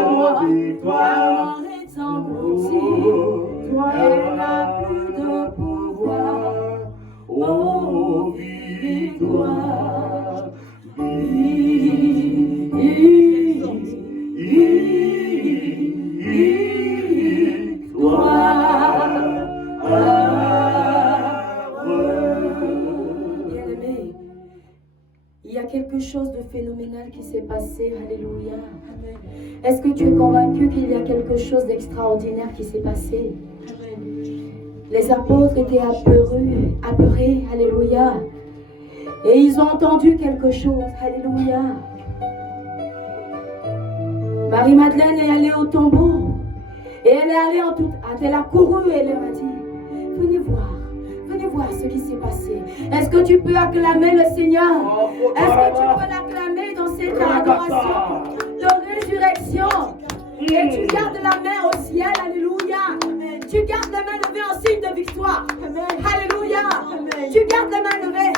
moi, la mort est engloutie, elle n'a plus de pouvoir. Oh, victoire, Bien-aimé, il y a quelque chose de phénoménal qui s'est passé. Alléluia. Est-ce que tu es convaincu qu'il y a quelque chose d'extraordinaire qui s'est passé? Les apôtres étaient apeurés, alléluia. Et ils ont entendu quelque chose, alléluia. Marie-Madeleine est allée au tombeau. Et elle est allée en toute hâte. Elle a couru et elle leur a dit, venez voir ce qui s'est passé. Est-ce que tu peux acclamer le Seigneur? Est-ce que tu peux l'acclamer dans cette adoration de résurrection? Et tu gardes la main au ciel, alléluia. Tu gardes les mains levées en signe de victoire. Alléluia. Tu gardes les mains levées.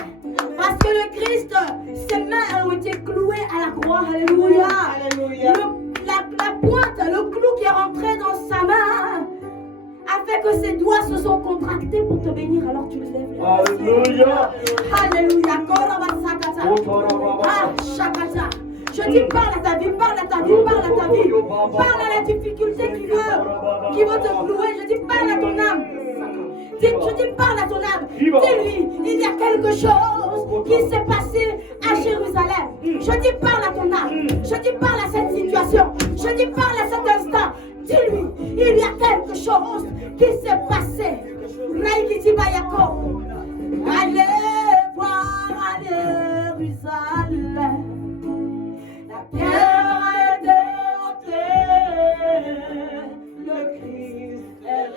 Parce que le Christ, ses mains ont été clouées à la croix. Alléluia. La pointe, le clou qui est rentré dans sa main a fait que ses doigts se sont contractés pour te bénir. Alors tu le lèves. Alléluia. Alléluia. Ah, Shakata. Je dis parle à ta vie, parle à ta vie, parle à ta vie. Parle à la difficulté qui veut te clouer. Je dis parle à ton âme. Je dis parle à ton âme. Dis-lui, il y a quelque chose qui s'est passé à Jérusalem. Je dis parle à ton âme. Je dis parle à cette situation. Je dis parle à cet instant. Dis-lui, il y a quelque chose qui s'est passé. Raïkiti Bayako. Allez voir à Jérusalem. La pierre a été ôtée. Le Christ est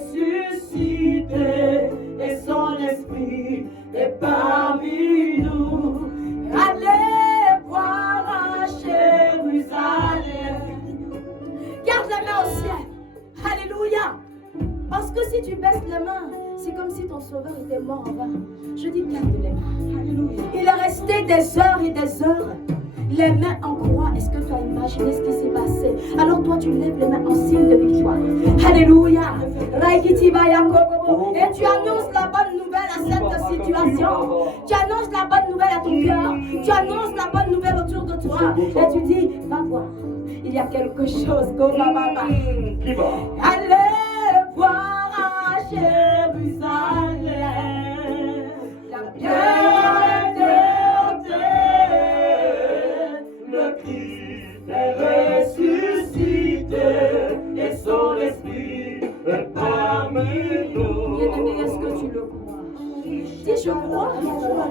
ressuscité. Et son esprit est parmi nous. Allez voir à Jérusalem. Garde la main au ciel. Alléluia. Parce que si tu baisses les mains, c'est comme si ton sauveur était mort en vain. Je dis garde les mains. Alléluia. Il est resté des heures et des heures. Les mains en croix. Est-ce que tu as imaginé ce qui s'est passé? Alors toi tu lèves les mains en signe de victoire. Alléluia. Et tu annonces la bonne nouvelle à cette situation. Tu annonces la bonne nouvelle à ton cœur. Tu annonces la bonne nouvelle autour de toi. Et tu dis, va voir. Il y a quelque chose. Allez voir à Jérusalem. La pierre a été ôtée. Le Christ est ressuscité. Et son esprit est parmi nous. Bien-aimé, est-ce que tu le crois? Dis je crois.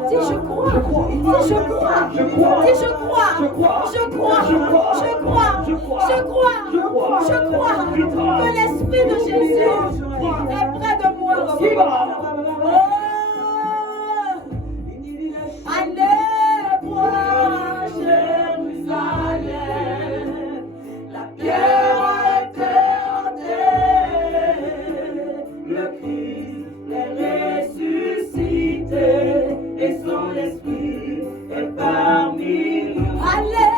Dis je crois. Dis je crois. Dis je crois. Je crois. Je crois. Je crois. Je crois que l'esprit de Jésus est près de moi. Allez voir Jérusalem. La pierre a été ôtée. Le Christ est ressuscité. Et son esprit est parmi nous. Allez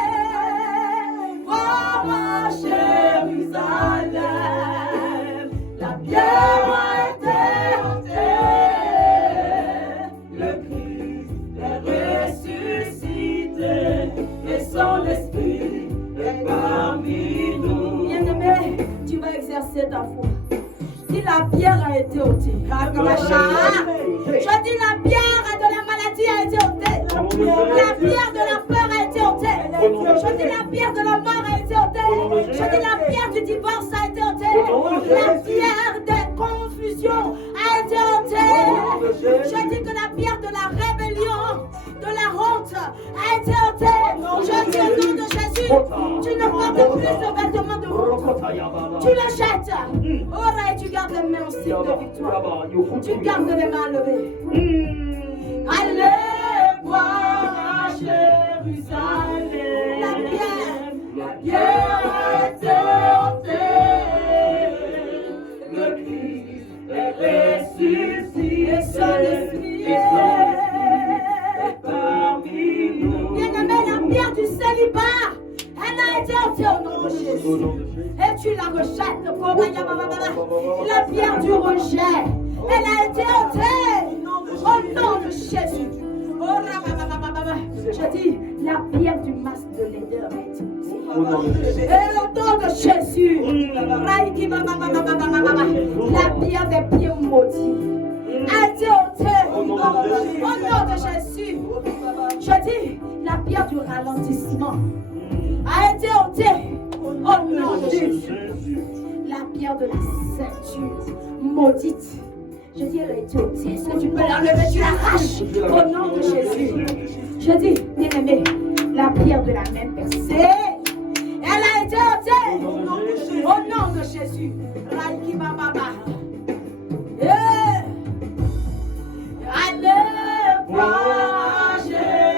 voir à Jérusalem. La pierre a été ôtée. Le Christ est ressuscité. Et son esprit est parmi nous. Bien-aimé, tu vas exercer ta foi. Dis la pierre a été ôtée. Je dis la pierre de la maladie a été ôtée. La pierre de la peur a été ôtée. Je dis la pierre de la mort a été ôtée. Je dis la pierre du divorce a été ôtée. La pierre des confusions a été ôtée. Je dis que la pierre de la rébellion, de la honte a été ôtée. Je dis au nom de Jésus, tu ne portes plus de vêtements de honte. Tu le jettes. Oh, et tu gardes les mains en signe de victoire. Tu gardes les mains levées. Allez voir à Jérusalem. La pierre a été ôtée. Le Christ est ressuscité. Et son esprit est parmi nous. Bien-aimé, la pierre du célibat, elle a a été ôtée au nom de Jésus. Et tu la rejettes. La pierre du rejet, elle a été ôtée au nom de Jésus. Je dis, la pierre du masque de laideur est ôtée. Et au nom de Jésus, la pierre des pieds maudits a été ôtée au nom de Jésus. Je dis, la pierre du ralentissement a été ôtée au nom de Jésus. La pierre de la ceinture maudite, je dis, elle a été ôtée. Est-ce que tu peux l'enlever? Tu l'arraches au nom de Jésus. Je dis, bien-aimé, la pierre de la main percée, elle a été ôtée au nom de Jésus.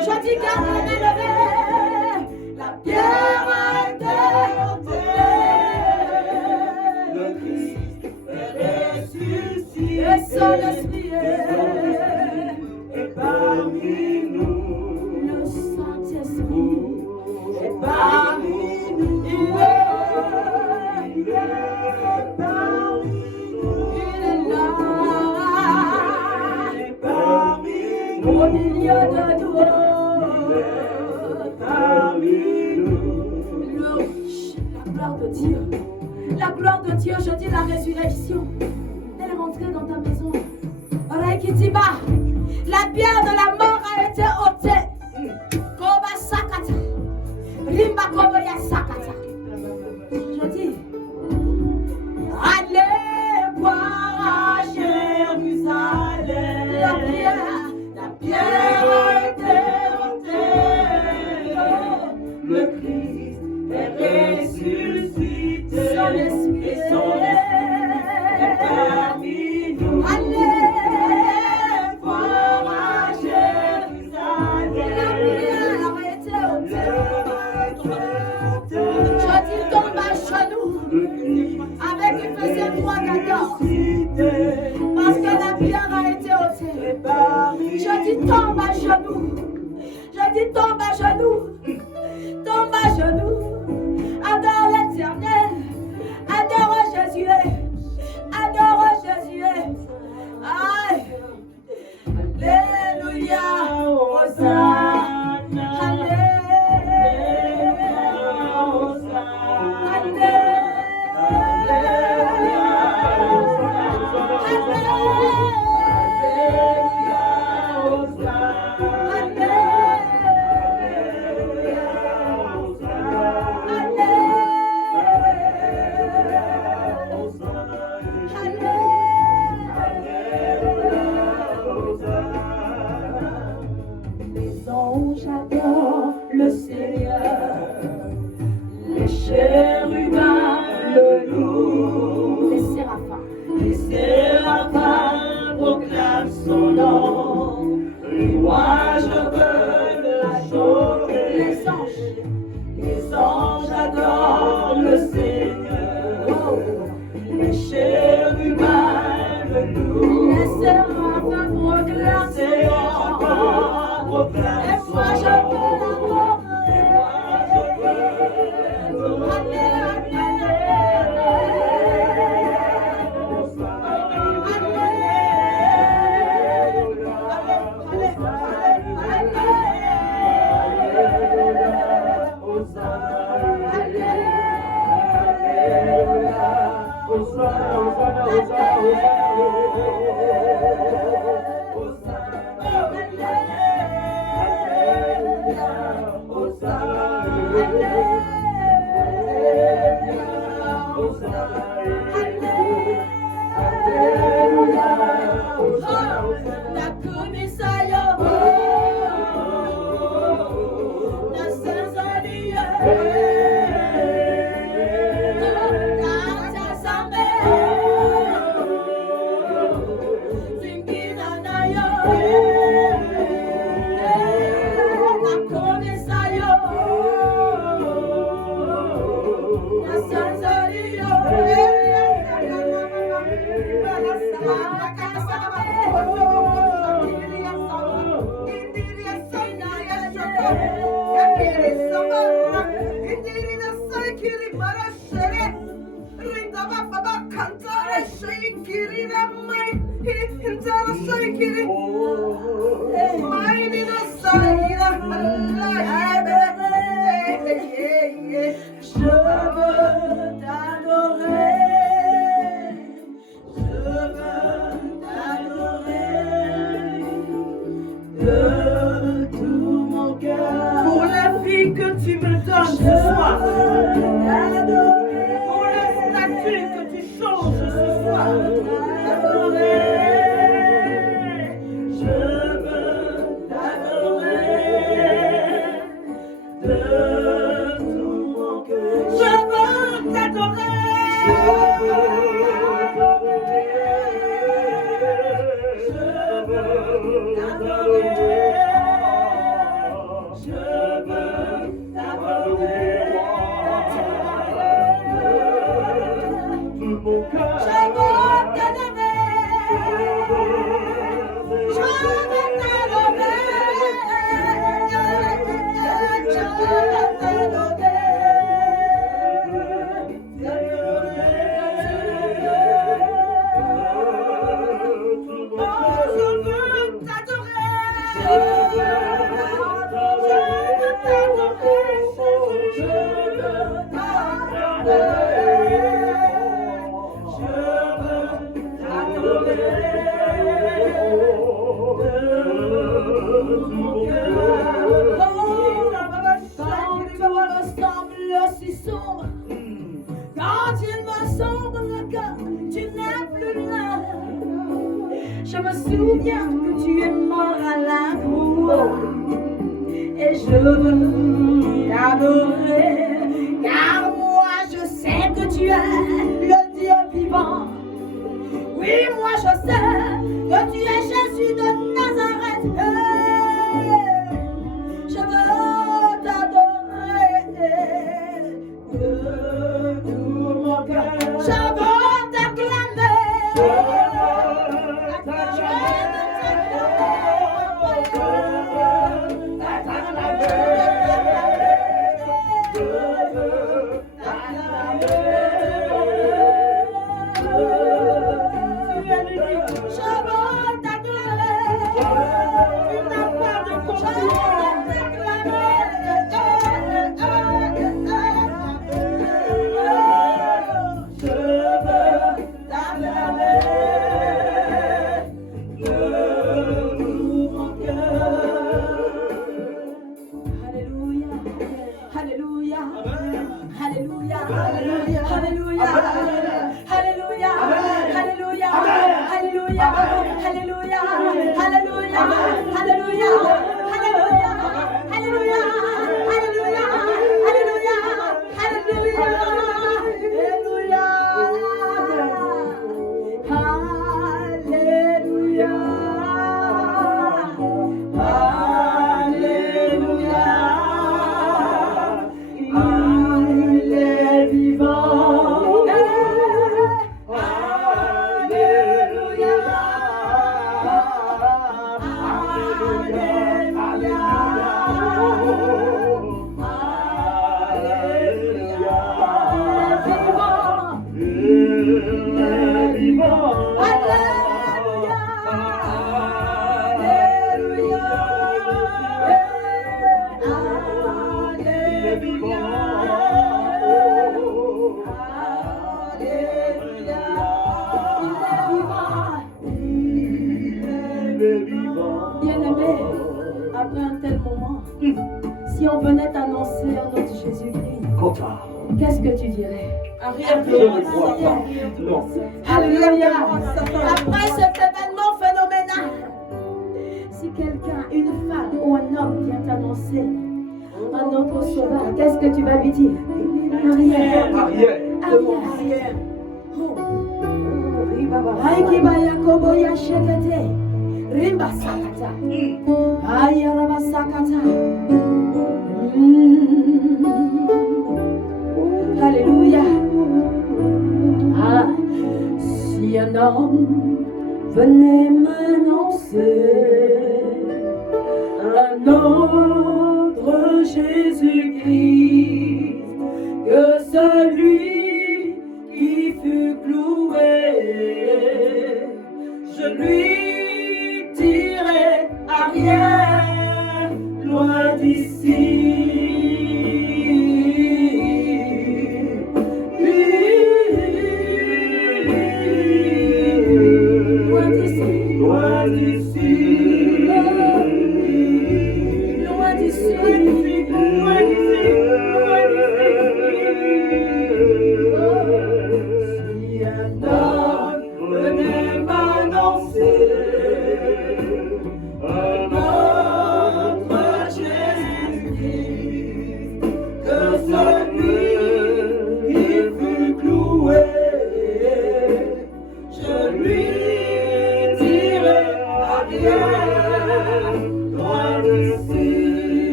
Je dis, garde la main levée. La pierre a été ôtée. Le Christ est ressuscité. Et son esprit est parmi nous. Le Saint-Esprit est parmi nous. Il est parmi nous. Il est là. Il est parmi nous. Au milieu de nous. Il est parmi nous. La gloire de Dieu. La gloire de Dieu, je dis la résurrection. Elle est rentrée dans ta maison. Reikitiba. La pierre de la mort a été ôtée. Koba sakata. Rimba koboya sakata. Je dis, allez voir à Jérusalem. La pierre a été ôtée. Le Christ est ressuscité. Son esprit est parmi nous. Allez voir à Jérusalem. La pierre a été ôtée. Je dis, tombe à genoux. Avec Ephésiens 3:14. Parce que la pierre a été ôtée. Je dis, tombe à genoux. Je dis, tombe à genoux. Tombe à genoux. Adore l'Éternel. Adore Jésus. Adore Jésus. Aïe. Alléluia. Hosanna. Alléluia. Hosanna. Alléluia. Les anges adorent le Seigneur, les chérubins le louent, les séraphins proclament son nom, louange veulent la chanter. Les anges adorent le Seigneur, les chérubins le louent, les séraphins proclament son nom. Et moi je veux Zingina na de tout mon cœur. Pour la vie que tu me donnes ce soir, pour le statut que tu changes ce soir, je veux t'adorer de tout mon cœur. Je veux t'adorer. Je me souviens que tu es mort à la croix et je veux t'adorer, car moi je sais que tu es le Dieu vivant. Oui, moi je sais que tu es Jésus de Nazareth. Je veux t'adorer de tout mon cœur. Je veux t'acclamer. Bien-aimé, après un tel moment, si on venait t'annoncer un autre Jésus-Christ, qu'est-ce que tu dirais? Alléluia. Après cet événement phénoménal, si quelqu'un, une femme ou un homme vient t'annoncer un autre sauveur, qu'est-ce que tu vas lui dire? Arrière. Rimba sakata, ayaraba sakata. Alléluia. Ah, si un homme venait m'annoncer un autre Jésus-Christ que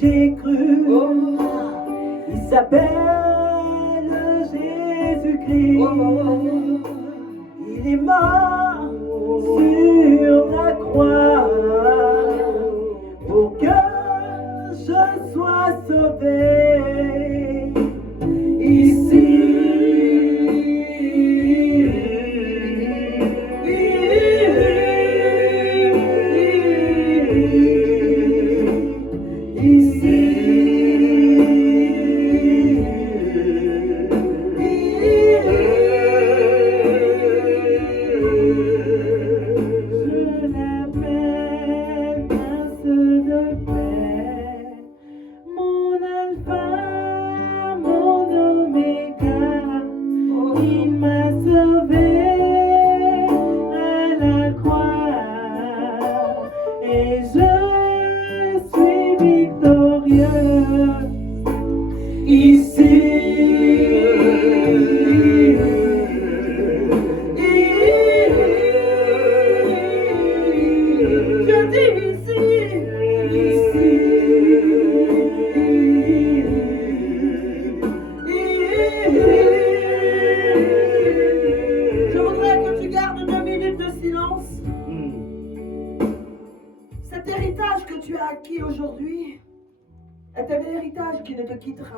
j'ai cru. Il s'appelle Jésus-Christ. Il est mort sur la croix pour que je sois sauvé. Ici.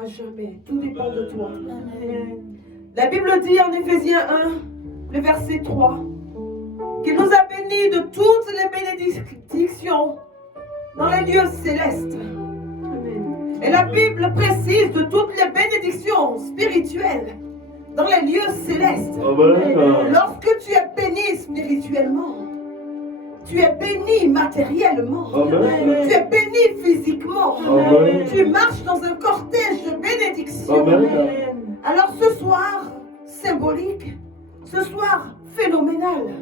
Jamais. Tout dépend de toi. La Bible dit en Éphésiens 1, le verset 3, qu'il nous a bénis de toutes les bénédictions dans les lieux célestes. Et la Bible précise de toutes les bénédictions spirituelles dans les lieux célestes. Lorsque tu es béni spirituellement, tu es béni matériellement. Amen. Tu es béni physiquement. Amen. Tu marches dans un cortège de bénédictions. Amen. Alors ce soir, symbolique, ce soir, phénoménal,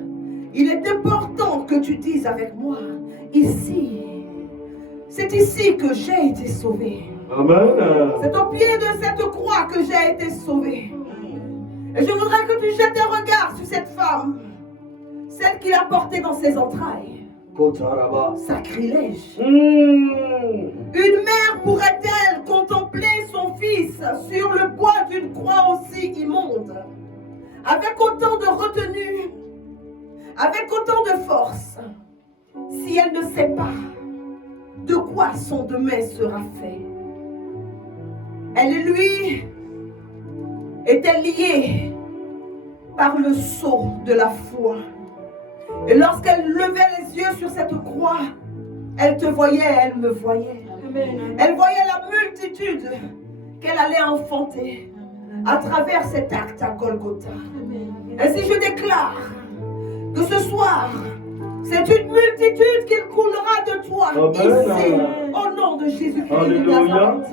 il est important que tu dises avec moi, ici, c'est ici que j'ai été sauvé. Amen. C'est au pied de cette croix que j'ai été sauvé. Et je voudrais que tu jettes un regard sur cette femme. Celle qu'il a portée dans ses entrailles. Sacrilège. Une mère pourrait-elle contempler son fils sur le bois d'une croix aussi immonde, avec autant de retenue, avec autant de force, si elle ne sait pas de quoi son demain sera fait? Elle et lui étaient liés par le sceau de la foi. Et lorsqu'elle levait les yeux sur cette croix, elle te voyait, elle me voyait. Amen. Elle voyait la multitude qu'elle allait enfanter à travers cet acte à Golgotha. Amen. Et si je déclare que ce soir, c'est une multitude qui coulera de toi. Amen. Ici, au nom de Jésus-Christ de Nazareth.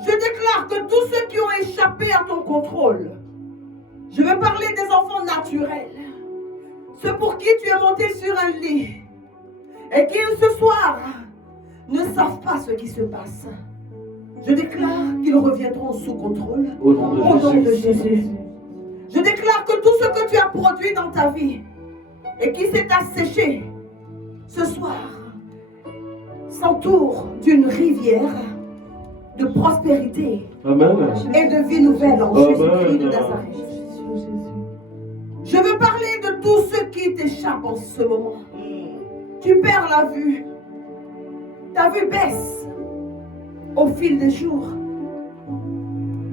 Je déclare que tous ceux qui ont échappé à ton contrôle, je veux parler des enfants naturels, ceux pour qui tu es monté sur un lit et qui ce soir ne savent pas ce qui se passe. Je déclare qu'ils reviendront sous contrôle au nom de Jésus. Je déclare que tout ce que tu as produit dans ta vie et qui s'est asséché ce soir s'entoure d'une rivière de prospérité. Amen. Et de vie nouvelle en Jésus-Christ de Nazareth. Je veux parler de tous ceux qui t'échappent en ce moment. Tu perds la vue. Ta vue baisse au fil des jours.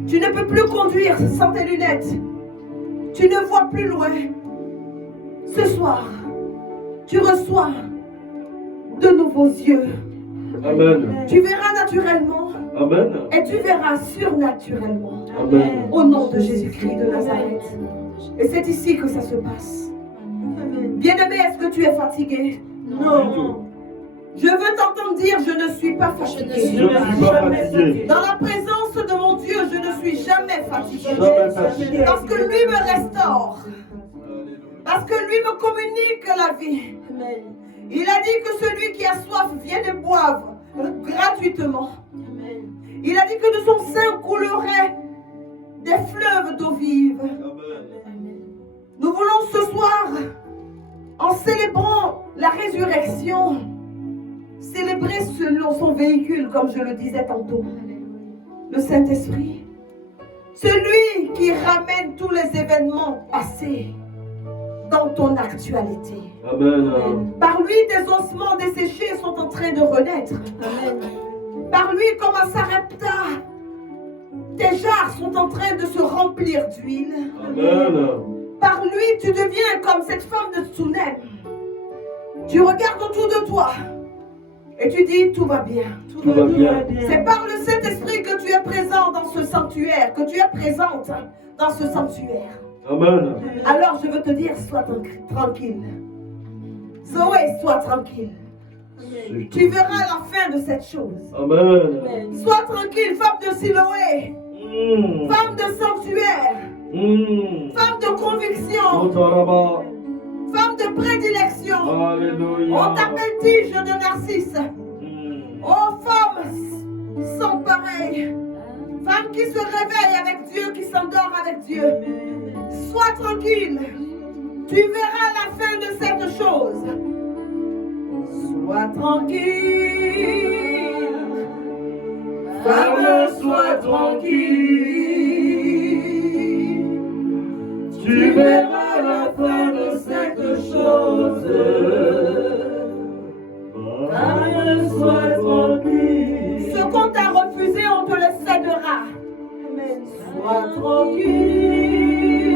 Tu ne peux plus conduire sans tes lunettes. Tu ne vois plus loin. Ce soir, tu reçois de nouveaux yeux. Amen. Tu verras naturellement. Amen. Et tu verras surnaturellement. Amen. Au nom de Jésus-Christ de Nazareth. Et c'est ici que ça se passe. Bien-aimé, est-ce que tu es fatigué? Non. Je veux t'entendre dire, je ne suis pas fatigué. Je ne suis jamais fatigué. Dans la présence de mon Dieu, je ne suis jamais fatigué. Parce que lui me restaure. Parce que lui me communique la vie. Il a dit que celui qui a soif vienne et boive gratuitement. Il a dit que de son sein coulerait des fleuves d'eau vive. Nous voulons ce soir, en célébrant la résurrection, célébrer selon son véhicule, comme je le disais tantôt. Le Saint-Esprit. Celui qui ramène tous les événements passés dans ton actualité. Amen. Par lui, des ossements desséchés sont en train de renaître. Amen. Par lui, comme à Sarepta, tes jarres sont en train de se remplir d'huile. Amen. Par lui, tu deviens comme cette femme de Tsunem. Tu regardes autour de toi et tu dis tout va bien. Tout va bien. C'est par le Saint-Esprit que tu es présent dans ce sanctuaire, que tu es présente dans ce sanctuaire. Amen. Alors je veux te dire, sois tranquille. Zoé, sois tranquille. Tu verras la fin de cette chose. Amen. Sois tranquille, femme de Siloé. Femme de sanctuaire. Femme de conviction. Femme de prédilection. Alléluia. On t'appelle tige de Narcisse. Oh, femme sans pareil. Femme qui se réveille avec Dieu, qui s'endort avec Dieu. Sois tranquille. Tu verras la fin de cette chose. Sois tranquille. Femme, sois tranquille. Tu verras la fin de cette chose. Femme, sois tranquille. Ce qu'on t'a refusé, on te le cédera. Sois tranquille.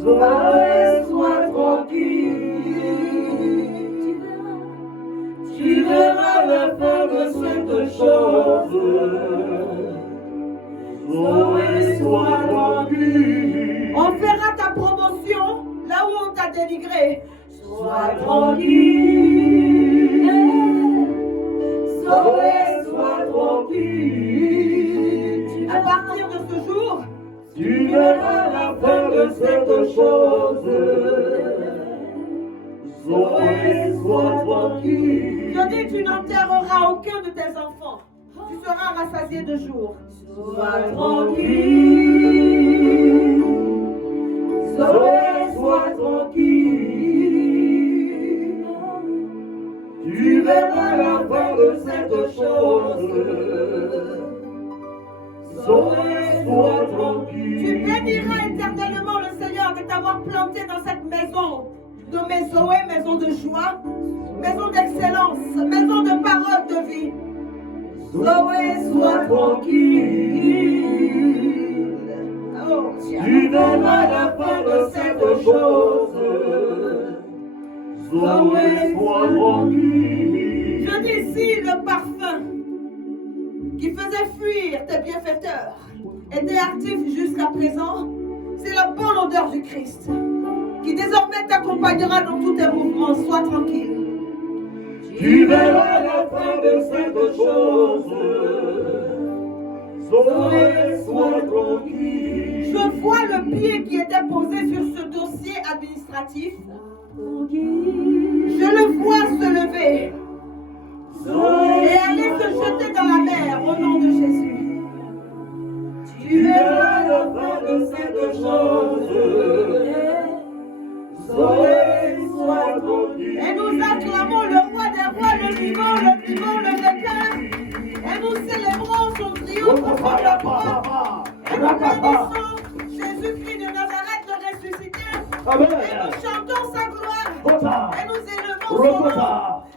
Sois tranquille. Tu verras la fin de cette chose. Sois tranquille. On fera ta promotion là où on t'a dénigré. Sois tranquille. Sois tranquille. À partir de ce jour, tu verras la fin de cette chose. Sois tranquille. Je dis, tu n'enterreras aucun de tes enfants. Tu seras rassasié de jour. Sois tranquille. Sois tranquille. Tu verras la fin de cette chose. Sois tranquille. Tu béniras éternellement le Seigneur de t'avoir planté dans cette maison nommée Zoé, maison de joie, maison d'excellence, maison de parole de vie. Zoé, sois tranquille. Oh, tu verras la fin de cette chose. Zoé, sois tranquille. Je dis ici le parfum qui faisait fuir tes bienfaiteurs était actif jusqu'à présent. C'est la bonne odeur du Christ qui désormais t'accompagnera dans tous tes mouvements. Sois tranquille. Tu verras la fin de cette chose. Sois tranquille. Je vois le pied qui était posé sur ce dossier administratif. Je le vois se lever et aller se jeter dans la mer au nom de Jésus. Tu verras la fin de cette chose. Sois tranquille. Et nous acclamons le roi des rois, le vivant, le vainqueur. Et nous célébrons son triomphe sur la croix. Et nous bénissons Jésus-Christ de Nazareth, le ressuscité. Amen. Et nous chantons sa gloire. Et nous élevons son nom.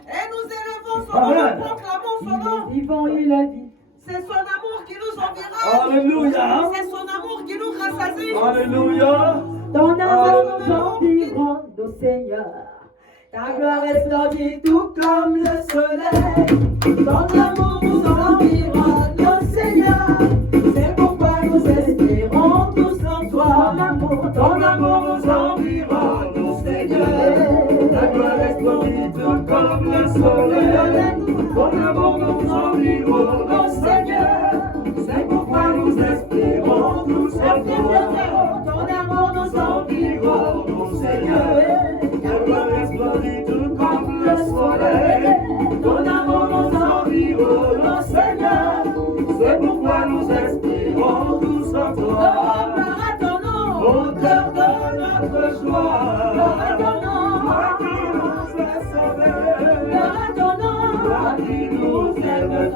Et nous élevons son nom. Nous proclamons son nom. Vivant et la vie. C'est son amour qui nous environne. Alléluia. C'est son amour qui nous rassasie. Alléluia. Ton amour nous environne, nos seigneurs. Ta gloire est splendide tout comme le soleil. Ton amour nous environne, nos seigneurs. C'est pourquoi nous espérons tous en toi. Ton amour nous environne, nos seigneurs. Ta gloire est splendide tout comme le soleil. Ton amour nous environne, nos seigneurs. C'est pourquoi nous espérons tous en toi. Ton amour nous environne, nos seigneurs. Ta gloire est splendide tout comme le soleil. Ton amour nous environne, nos seigneurs. C'est pourquoi nous espérons tous en toi. Par ton nom, auteur de notre joie. Par ton nom, nous est sauvé.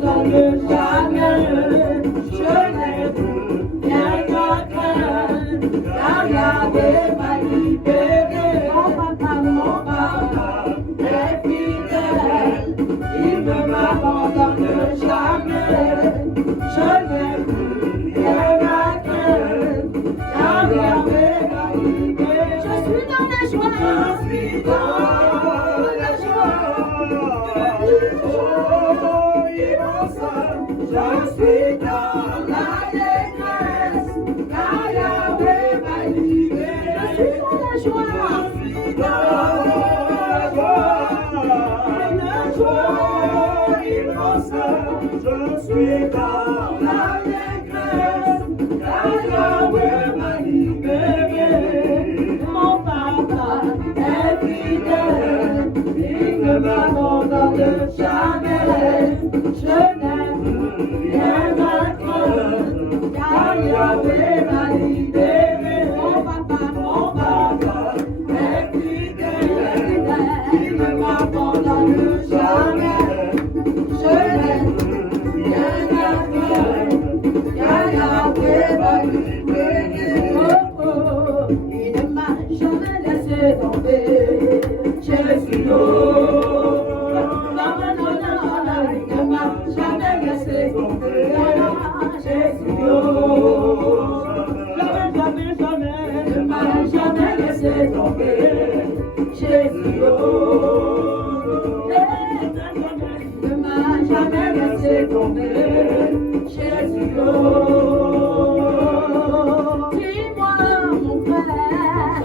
m'abandonne jamais. Je n'ai rien à craindre, car Yahweh m'a libéré. Mon papa est fidèle, il ne m'abandonne jamais. Je n'ai rien à craindre, car Yahweh m'a libéré. Je suis dans la joie. Je suis dans la joie. Je suis dans l'allégresse, car Yahweh m'a libéré. Je suis dans la joie. Je suis dans la joie immense. Je suis dans l'allégresse, car Yahweh m'a libéré. Mon papa est fidèle, il ne m'abandonne jamais. Je n'ai rien à craindre, car Yahweh m'a libéré. Mon papa est fidèle, il ne m'abandonne jamais. Je n'ai rien à craindre, car Yahweh m'a libéré. Oh, oh, il ne m'a jamais laissé tomber. Jésus, oh, non, non, non, non, il ne m'a jamais laissé tomber. Jésus, oh, jamais, jamais, jamais, il ne m'a jamais laissé tomber. Jésus, oh, il ne m'a jamais laissé tomber. Jésus, oh, dis-moi, mon frère,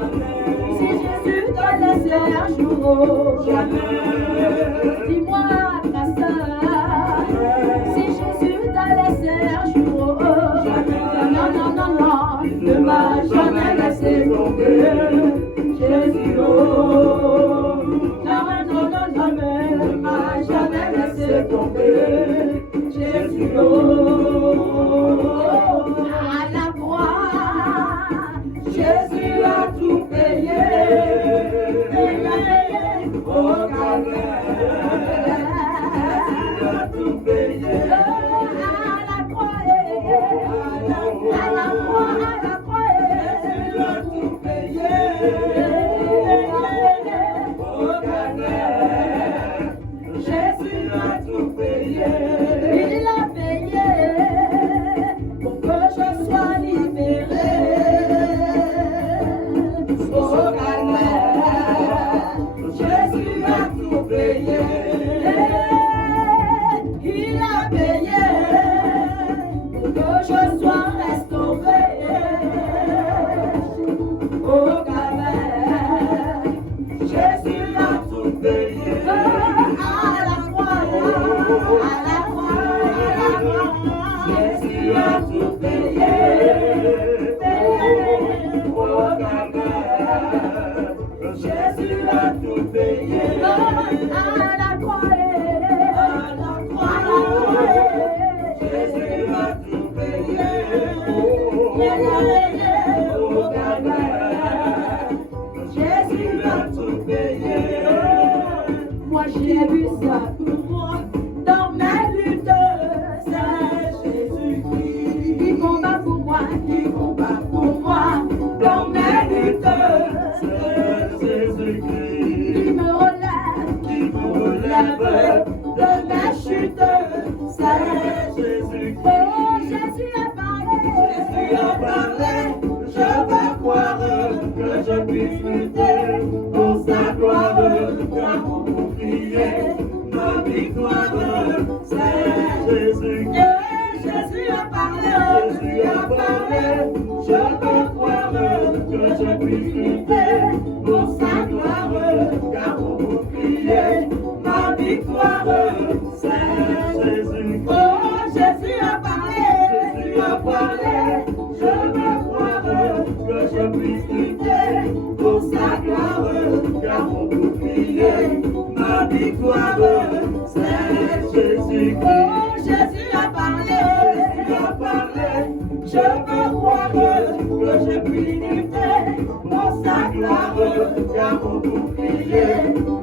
si Jésus t'a laissé un jour, jamais. Dis-moi, ma soeur, si Jésus t'a laissé un jour, jamais. Non, non, non, non, il ne m'a jamais laissé tomber. Jésus, oh, non, non, non, jamais, il ne m'a jamais laissé tomber. Jésus, oh, à la croix, Jésus a tout payé, payé au calvaire. Jésus a tout payé, à la croix, à la croix, Jésus a tout payé, au calvaire. Jésus a tout payé. Il a payé pour que je sois libéré. Au calvaire, Jésus a tout payé. Il a payé pour que je sois restauré. Au calvaire, Jésus a tout payé. À la croix, à la croix, Jésus a tout payé, payé au calvaire. Jésus a tout payé. À la croix, Jésus a tout payé, au calvaire. Jésus a tout payé. Moi j'ai vu ça pour moi dans ma lutte. C'est Jésus-Christ qui combat pour moi, qui combat pour moi dans ma lutte. C'est Jésus-Christ qui me relève de ma chute. C'est Jésus-Christ. Oh, Jésus a parlé, je veux croire que je puisse lutter pour sa gloire, car mon bouclier, ma victoire, c'est Jésus. Jésus a parlé, je veux croire que je puisse lutter pour sa gloire, car mon bouclier, ma victoire, c'est Jésus. Oh, Jésus a parlé, je veux croire que je puisse lutter pour sa gloire, car mon bouclier, ma victoire, c'est Jésus. Oh, Jésus a parlé, je veux croire que je puisse lutter pour sa gloire, car mon bouclier,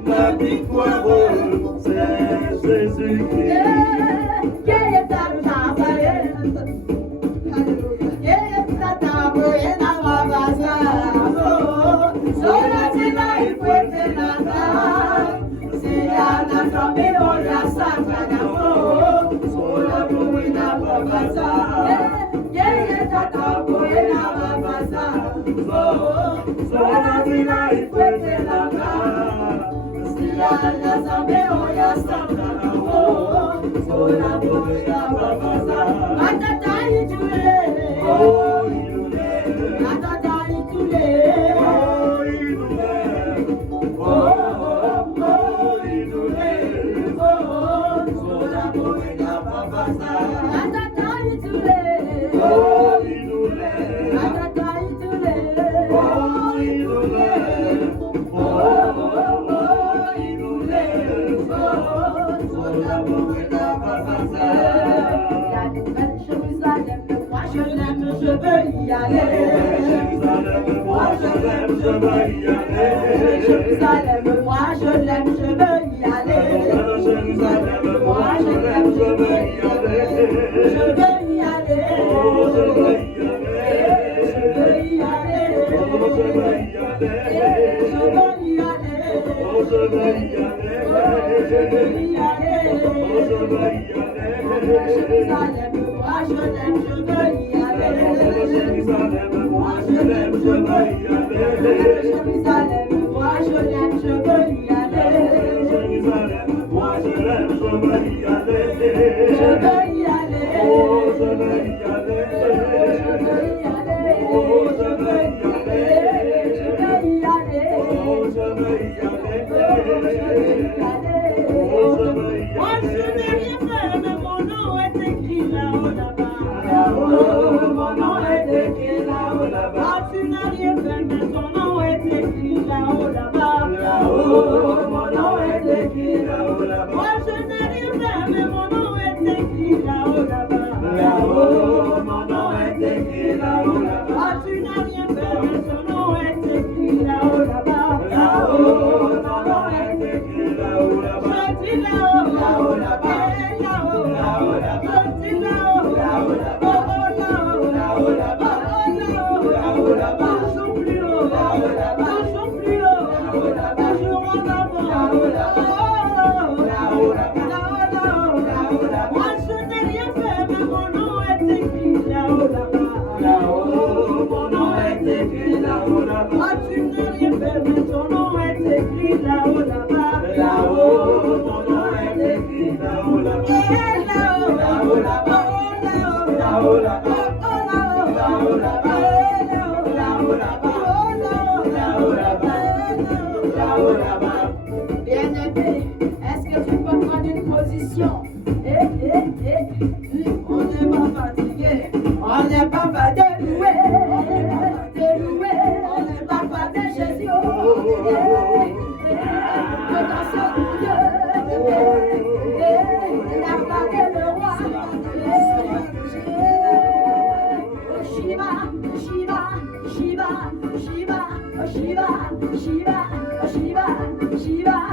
ma victoire, c'est Jésus-Christ. Jérusalem, moi je l'aime, je veux y aller. Jérusalem, moi je l'aime, je veux y aller. Je veux y aller. Je veux y aller. Je veux y aller. Je veux y aller. Je veux y aller. Je veux y aller. Jérusalem, moi je l'aime, je veux y aller. Jérusalem, moi je l'aime, je veux y aller. Jérusalem, moi je l'aime, je veux y aller. Jérusalem, moi je l'aime, je veux y aller. Je veux y aller. Oh, je veux y aller. Je veux y aller. Oh, je veux y aller. Je veux y aller. Oh, je veux y aller. Moi je n'ai rien fait, mais mon nom est écrit là-haut là-bas. Là-haut, mon nom est écrit là-haut là-bas. Ah, tu n'as rien fait, mais ton nom est écrit là-haut là-bas. Là-haut, mon nom est écrit là-haut là-bas. Moi je n'ai rien fait, mais mon nom est écrit là-haut là-bas. Là-haut, mon nom est écrit là-haut là-bas. Ah, tu n'as rien fait, mais ton nom est écrit là-haut là-bas. Là-haut, mon nom est écrit là-haut là-bas. Je dis là-haut, là-haut là-bas. Là-haut, là-haut là-bas. Je dis là-haut, là-haut là-bas. Oh, là-haut, là-haut là-bas. Là-haut, là-haut là-bas. Toujours plus haut, là-haut là-bas. Toujours plus haut, là-haut là-bas. Toujours en avant, là-haut là-bas. Là-haut là-bas. Là-haut là-bas. Moi je n'ai rien fait, mais mon nom est écrit là-haut là-bas. Là-haut, mon nom est écrit là-haut là-bas. Moi tu n'as rien fait, mais ton nom est écrit là-haut là-bas. Là-haut, mon nom est écrit là-haut là-bas. Là-haut, là-haut là-bas. Là-haut là-bas. Là-haut là-bas. Là-haut là-bas. Là-haut là-bas. Là-haut là-bas. Bien-aimé, est-ce que tu peux prendre une position? On n'est pas fatigué, on n'est pas fatigué de louer, on n'est pas fatigué de Jésus. Potentiel de Dieu, il a parlé le roi. Shiva, Shiva, Shiva, Shiva, Shiva, Shiva, Shiva, Shiva,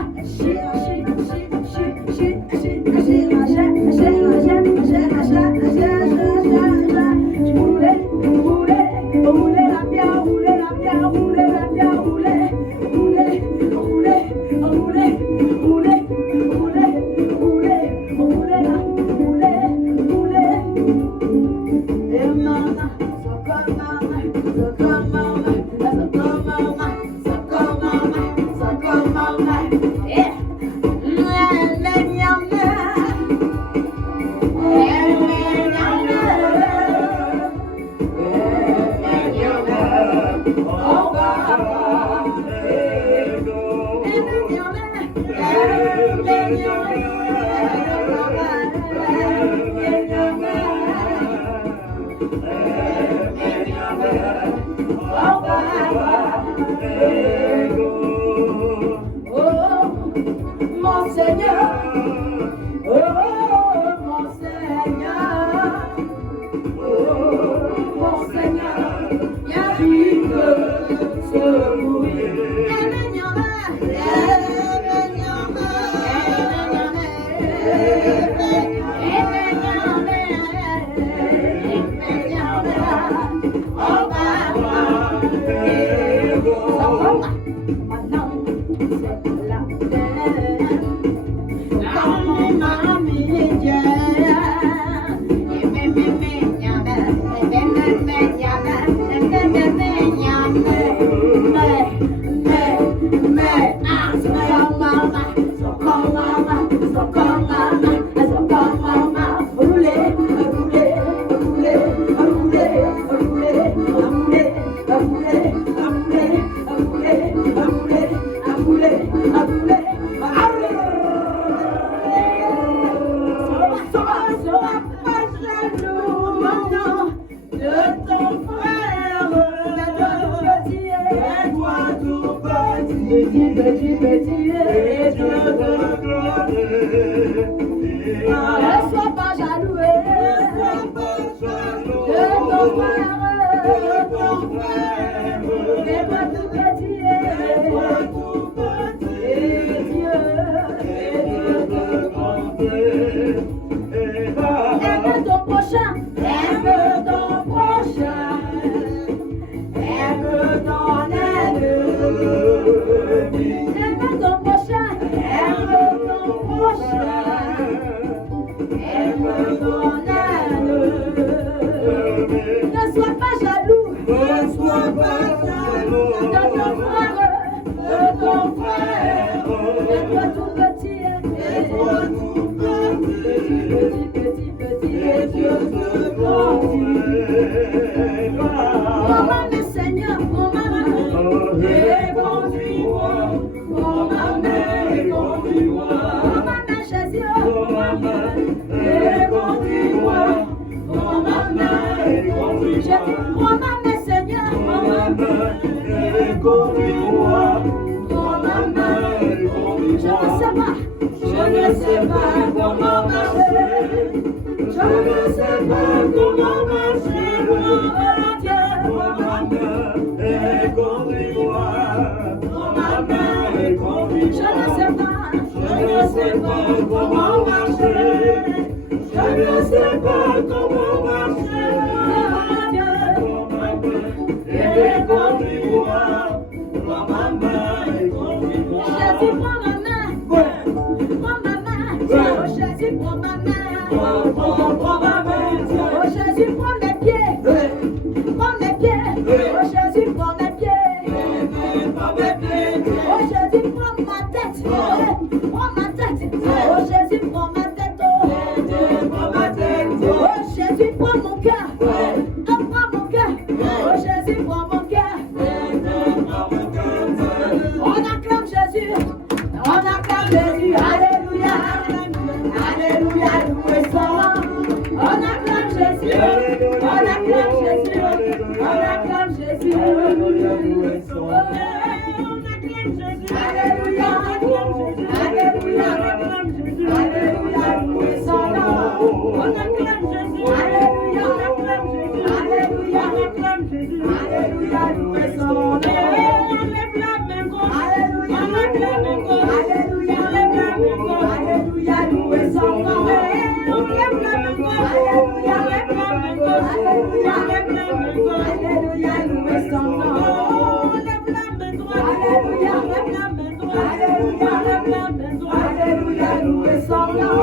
petit, petit, petit, Et Dieu te ne sois pas jaloux de ton frère, et toi tout petit, et Dieu aime ton prochain, aime ton prochain, aime ton ennemi, aime ton prochain, aime ton prochain, aime ton ennemi. Ne sois pas jaloux, de ton frère, et toi tout petit, petit, et Dieu te grandit. Mon maman, Seigneur, mon maman, et conduis-moi, mon maman, et conduis-moi, mon maman, Jésus, mon maman, et conduis-moi, mon maman, et conduis-moi, je dis, mon maman, Seigneur, mon maman, et conduis-moi, mon maman, et conduis-moi, je ne sais pas comment marcher, je ne sais pas comment marcher, mon Dieu, mon maman, et conduis-moi, mon maman, et conduis-moi, je ne sais pas comment marcher, je ne sais pas comment marcher, mon Dieu, mon maman, et conduis-moi, mon maman, et conduis-moi, Jésus, prends ma main, prends ma main, oh Jésus, prends ma main, prends ma main, oh Jésus, prends mes pieds, oh Jésus, prends mes pieds, oh Jésus, prends ma tête, oh Jésus, prends ma tête, oh Jésus, prends mon cœur, prends mon cœur, oh Jésus, prends mon cœur, on acclame Jésus, alléluia, alléluia, loué son nom, on acclame Jésus, alléluia, loué son nom, alléluia, loué son nom, on acclame Jésus, alléluia, loué son nom, alléluia, loué son nom, alléluia, loué son nom, alléluia, loué son nom,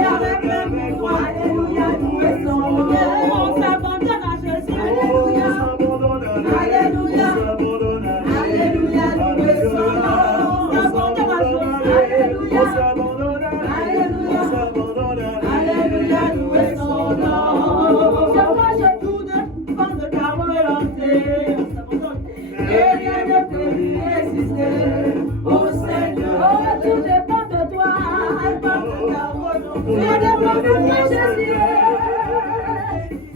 alléluia, loué son nom, on s'abandonne à Jésus, alléluia, alléluia, loué son nom, on s'abandonne à Jésus, alléluia, alléluia, loué son nom, sur moi je tourne devant de ta volonté, et rien ne peut résister au Seigneur, oh tout dépend de toi, rien ne peut faire Jésus,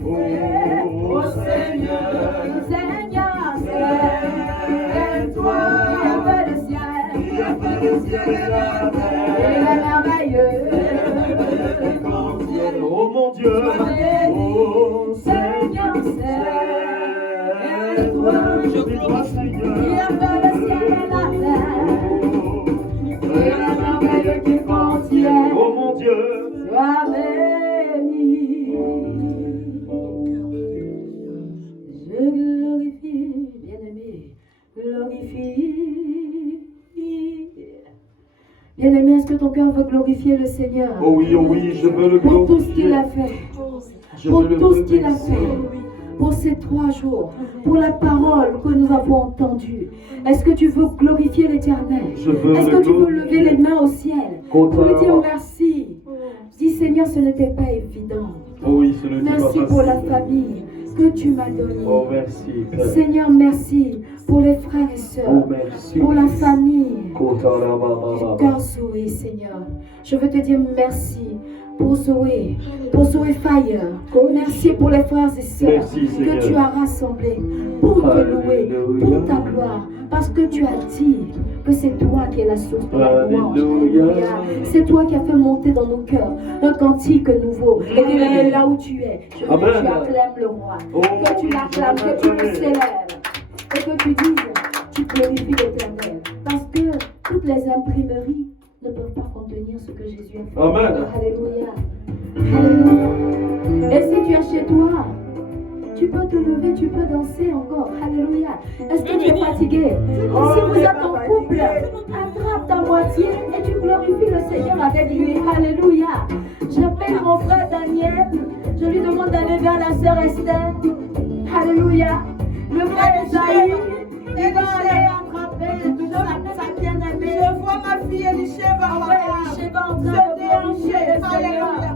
oh Seigneur, Seigneur, c'est toi qui as fait le ciel et la terre, et la merveilleux, Oh mon Dieu, oh Seigneur, c'est toi qui as fait le ciel et la terre, et la merveille qui contient, oh mon Dieu, sois béni. Je glorifie, bien-aimé, glorifie. Bien-aimé, est-ce que ton cœur veut glorifier le Seigneur? oh oui, je veux le Pour tout ce qu'il glorifier. a fait, Je pour veux le tout ce qu'il a remercier. fait, pour ces 3 jours, pour la parole que nous avons entendue. Est-ce que tu veux glorifier l'Éternel? Je veux Est-ce le que tu veux glorifier. lever les mains au ciel pour lui dire merci? Dis Seigneur, ce n'était pas évident. Oh oui, ce n'était pas Merci facile. pour la famille que tu m'as donnée. Oh merci, Père. Seigneur, merci pour les frères et sœurs, Oh merci. pour la famille. Kota la ba ba ba ba. Cœur Zoé, Seigneur. Je veux te dire merci pour Zoé Fire. Merci pour les frères et sœurs Merci, Seigneur. que tu as rassemblés. pour te louer, pour ta gloire, parce que tu as dit que c'est toi qui es la source de la louange. Alléluia. C'est toi qui as fait monter dans nos cœurs un cantique nouveau. Et que là où tu es, je veux que tu acclames le roi, que tu l'acclames, que tu le célèbres, et que tu dises, tu glorifies l'Éternel. Parce que toutes les imprimeries ne peuvent pas contenir ce que Jésus a fait. Amen. Alléluia. Alléluia. Et si tu es chez toi, tu peux te lever, tu peux danser encore. Alléluia. Est-ce que tu es fatigué? Si vous êtes en couple, attrape ta moitié et tu glorifies le Seigneur avec lui. Alléluia. J'appelle mon frère Daniel. Je lui demande d'aller vers la sœur Esther. Alléluia. Le frère Esaïe, il va aller attraper sa bien-aimée. Je vois ma fille Elisheva en train de déranger. Alléluia.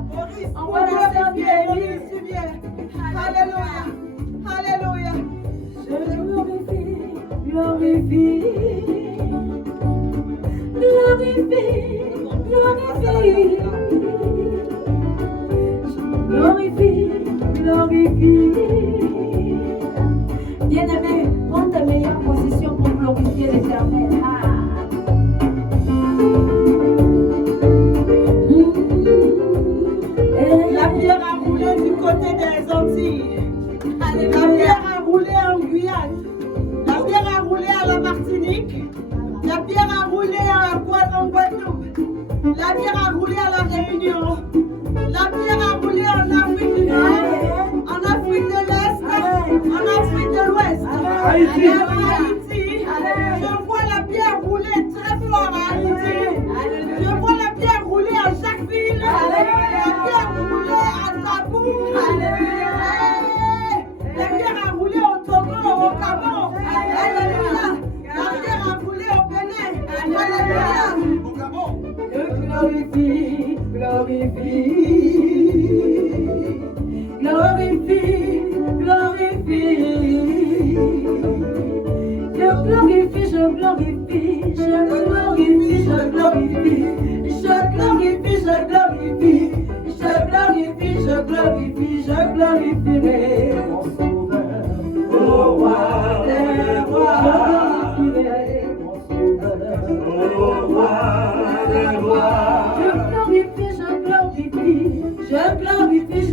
On va la sœur Émilie. Alléluia. Alléluia. Je glorifie, glorifie, glorifie, glorifie, glorifie. Bien-aimé, prends ta meilleure position pour glorifier l'Éternel. La pierre a roulé du côté des Antilles. La pierre a roulé en Guyane. La pierre a roulé à la Martinique. La pierre a roulé en Guadeloupe. La pierre a roulé à la Réunion. La pierre a roulé en Afrique du Nord, en Afrique de l'Est, en Afrique de l'Ouest, Haïti. et en Haïti. Je vois la pierre rouler très fort à Haïti. Je vois la pierre rouler à Jacquesville. La pierre rouler à Tabou. La pierre a roulé au Togo, au Gabon. Alléluia. La pierre a roulé au Bénin. Alléluia. Au Gabon. Je glorifie, glorifie, glorifie, glorifie. Je glorifie, je glorifie, je glorifie, je glorifie. Je glorifie, je glorifie, je glorifie, je glorifie, je glorifierai mon sauveur. Au roi des rois, je glorifierai mon sauveur. Au roi des rois. Je glorifie, je glorifie, je glorifie,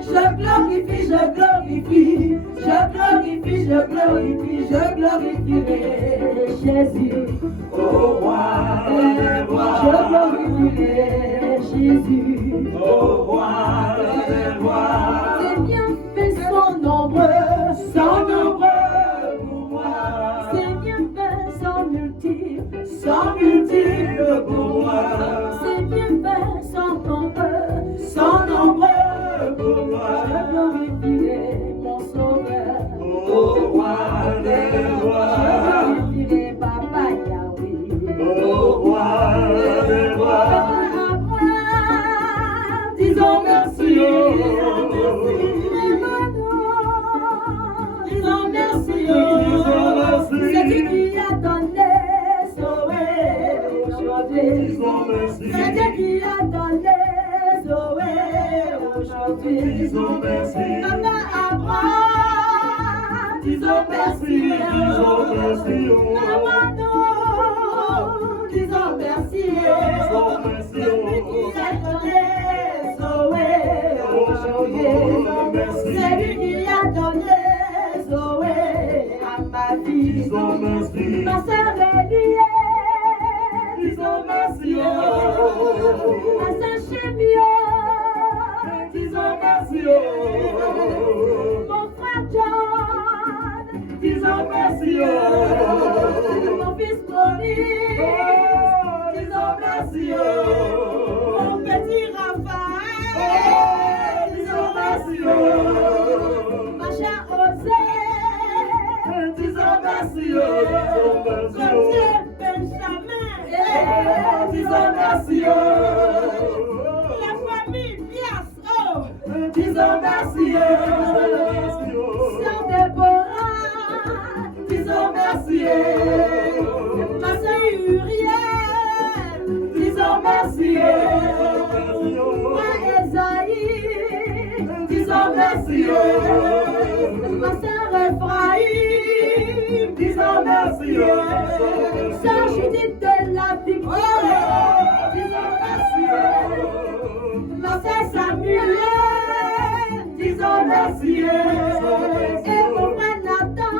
je glorifie, je glorifie, je glorifie, je glorifie, je glorifie, je glorifierai Jésus. Au roi des rois. Je glorifierai Jésus. Au roi des rois. Ses bienfaits sont nombreux, sont nombreux pour moi. Ses bienfaits sont multiples, sont multiples pour moi. Ses bienfaits sont nombreux pour moi. Je glorifierai mon sauveur. Au roi des rois. Je glorifierai Papa Yahweh. Au roi des rois. Disons merci. Disons merci. C'est Dieu qui a donné Zoé aujourd'hui. C'est Dieu qui a donné Zoé aujourd'hui. Papa Abraham, disons merci. Maman, disons merci. C'est lui qui a donné Zoé aujourd'hui. C'est lui qui a donné Zoé à ma vie. Ma sœur Elie, disons merci. Ma sœur Chémio, disons merci. Mon frère John, disons merci. Mon fils Maurice, disons merci. Mon petit Raphaël, disons merci. Ma chère Osée, disons merci. Mon cher Benjamin, disons merci. La famille Pias, disons merci. Sœur Déborah, disons merci. Ma sœur s'agit de la victoire. Disons merci. Ma sœur Samuel, disons merci. Et mon frère Nathan,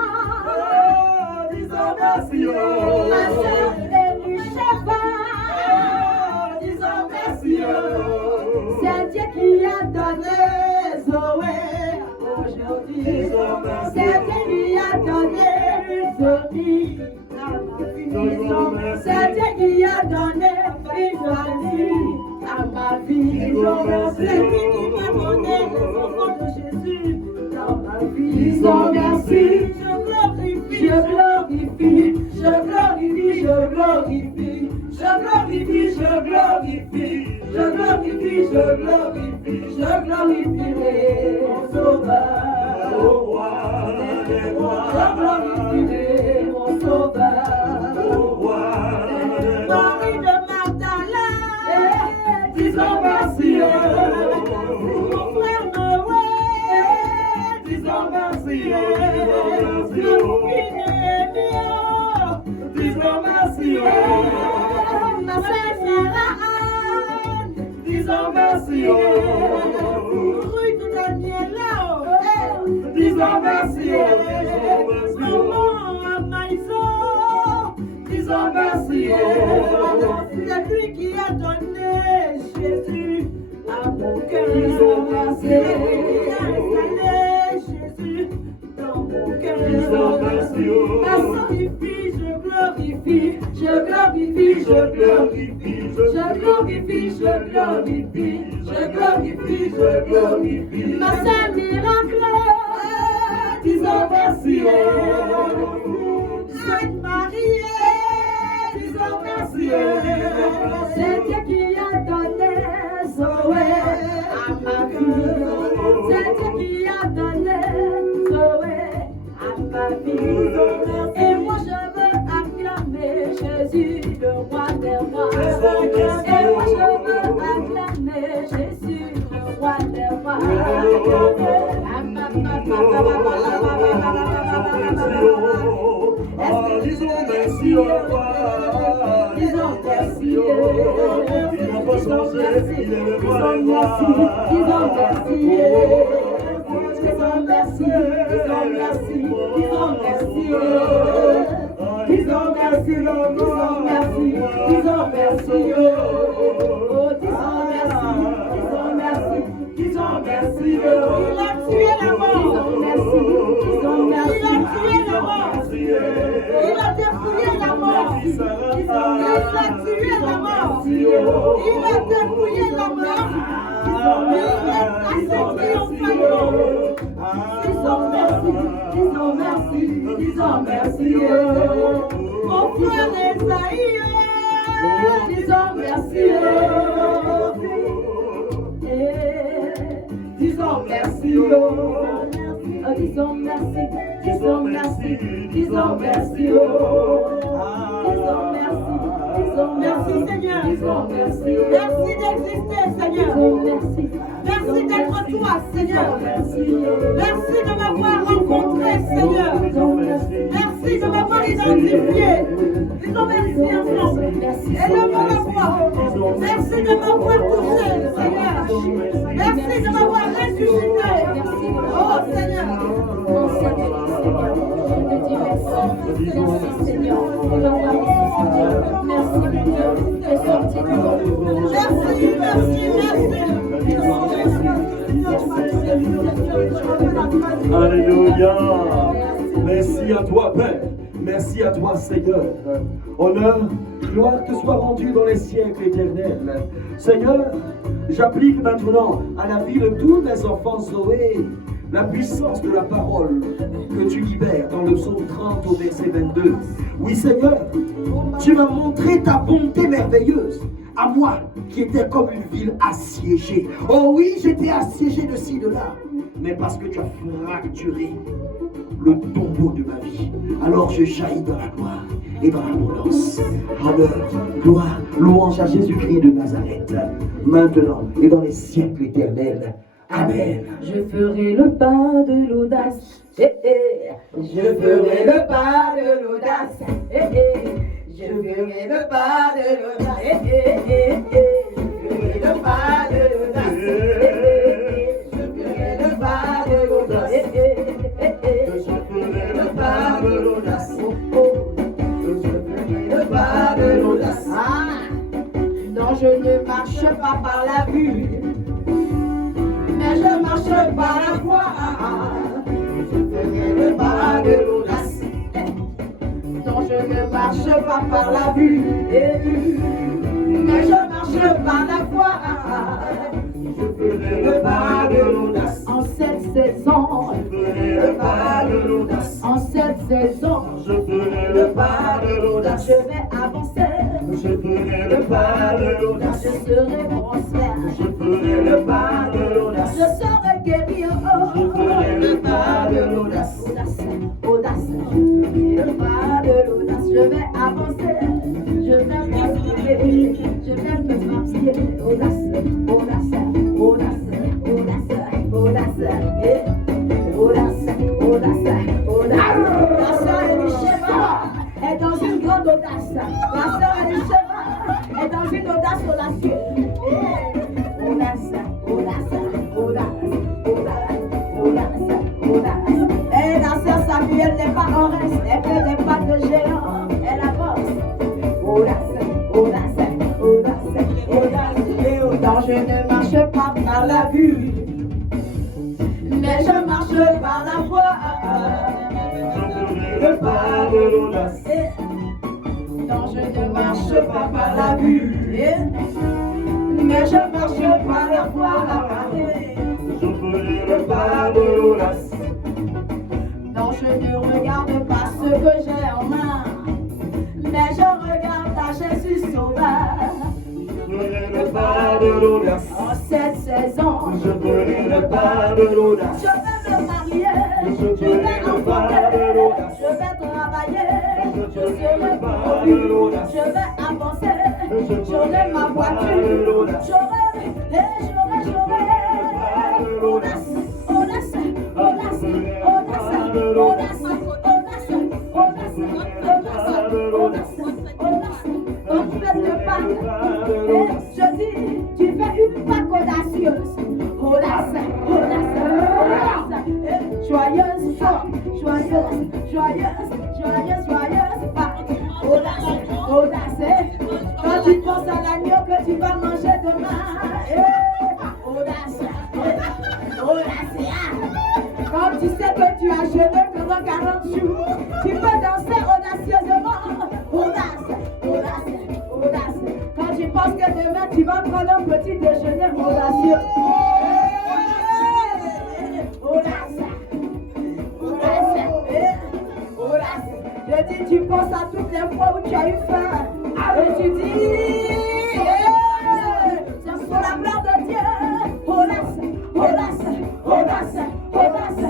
disons merci. Ma sœur Elusheva, disons merci. C'est Dieu qui a donné Zoé aujourd'hui. C'est Dieu qui a donné Zoé. C'est Dieu qui a donné une famille à ma vie. C'est lui qui m'a donné les enfants de Jésus dans ma vie. Disons merci. Je glorifie, je glorifie, je glorifie, je glorifie, je glorifie, je glorifie, je glorifie, je glorifierai mon sauveur. Au roi des rois, Je glorifierai mon sauveur. au roi des rois. Marie de Magdalene, disons merci. Mon frère Noé, disons merci. Mon Néhémie, disons merci. Ma sœur Sarah, disons merci. Rue de Daniela, disons merci. Maman à Maïso, disons merci. C'est lui qui a donné Jésus à mon cœur. C'est lui qui a installé Jésus dans mon cœur. Je glorifie, je glorifie, je glorifie, je glorifie, je glorifie, je glorifie, je glorifie, je glorifie. Ma sœur miracle, disons merci. Sainte Marie, disons merci. C'est Dieu qui a donné Zoé à ma vie. C'est Dieu qui a donné Zoé à ma vie. Et moi je veux acclamer Jésus, le roi des rois. Et moi je veux acclamer Jésus, le roi des rois. Disons merci au roi. Disons merci. Il n'a pas changé, il est le roi des rois. Disons merci. Disons merci. Disons merci. Disons merci. Disons merci. Disons merci. Disons merci. Oh, disons merci. Disons merci. Il a tué la mort. Disons merci. Il a tué la mort. Il a dépouillé la mort. Il a tué la mort. Il a dépouillé la mort. Il est assez triomphalement. Disons merci. Disons merci. Disons merci. Mon frère Esaïe, disons merci. Disons merci. Disons merci. Disons merci. Disons merci. Disons merci. Disons merci, Seigneur. Disons merci. Merci d'exister, Seigneur. Merci. Merci d'être toi, Seigneur. Merci de m'avoir rencontré, Seigneur. Merci de m'avoir identifié. Disons merci ensemble. Élevons la voix. Merci de m'avoir touché, Seigneur. Merci de m'avoir ressuscité. Oh, Seigneur. Mon Seigneur, je te dis merci. Merci, Seigneur, pour l'avoir ressuscité. Merci, mon Dieu. Tu es sorti de nous. Merci, merci. Alléluia. Merci à toi, Père. Merci à toi, Seigneur. Honneur, gloire te soit rendue dans les siècles éternels. Seigneur, j'applique maintenant à la vie de tous mes enfants Zoé la puissance de la parole que tu libères dans le psaume 30 au verset 22. Oui, Seigneur, tu m'as montré ta bonté merveilleuse à moi qui étais comme une ville assiégée. Oh oui, j'étais assiégé de ci, de là. Mais parce que tu as fracturé le tombeau de ma vie, alors je jaillis dans la gloire et dans l'abondance. Honneur, gloire, louange à Jésus-Christ de Nazareth, maintenant et dans les siècles éternels. Amen. Je ferai le pas de l'audace. Je ferai le pas de l'audace. Je ferai le pas de l'audace. Je ferai le pas de l'audace. Je ferai le pas de l'audace. Je ferai le pas de l'audace. Je ferai le pas de l'audace. Non, je ne marche pas par la vue, mais je marche par la foi. Je ferai le pas de l'audace. Non, je ne marche pas par la vue, mais je marche par la foi. Je ferai le pas de l'audace. En cette saison, Je ferai le pas de l'audace. en cette saison, Je ferai le pas de l'audace. je vais avancer. Je ferai le pas de l'audace. Je serai prospère. Je ferai le pas de l'audace. Je serai guéri. Je ferai le pas de l'audace. Audace, audace, je ferai le pas de l'audace. Je vais avancer. Je vais m'inspirer. Je vais me marcher. Audace, audace, audace, audace, audace. Audace, audace, audace. La sœur Elisheva est dans une grande audace. La sœur Elisheva est dans une audace audacieuse. Audace, audace, audace, audace, audace, audace. Et la sœur Samuel n'est pas en reste, elle fait des pas de géant, elle avance. Audace, audace, audace, audace. Et autant je ne marche pas par la vue, mais je marche par la foi. Je ferai le pas de l'audace. Non, je ne marche pas par la vue, mais je marche par la foi. Je ferai le pas de l'audace. Non, je ne regarde pas ce que j'ai en main, mais je regarde à Jésus sauveur. Je ferai le pas de l'audace. En cette saison, Je ferai le pas de l'audace. je vais me marier, je vais enfanter, je vais travailler, je serai promu, je vais avancer, j'aurai ma voiture, j'aurai, audace, audace, audace, audace, audace, audace, audace, audace, audace, on fait le pas, et je dis, tu fais une Pâque audacieuse, audace, audace, audace, joyeuse, joyeuse, joyeuse, joyeuse, joyeuse Pâque, audace, audace, quand tu penses à l'agneau que tu vas manger demain, audace, audace, quand tu sais que tu as jeûné pendant 40 jours, tu peux danser audacieusement, audace, audace, audace, quand tu penses que demain tu vas prendre un petit déjeuner audacieux, audace, audace, audace, je dis tu penses à toutes les fois où tu as eu faim, et tu dis, c'est pour la gloire de Dieu, audace, audace, audace, audace,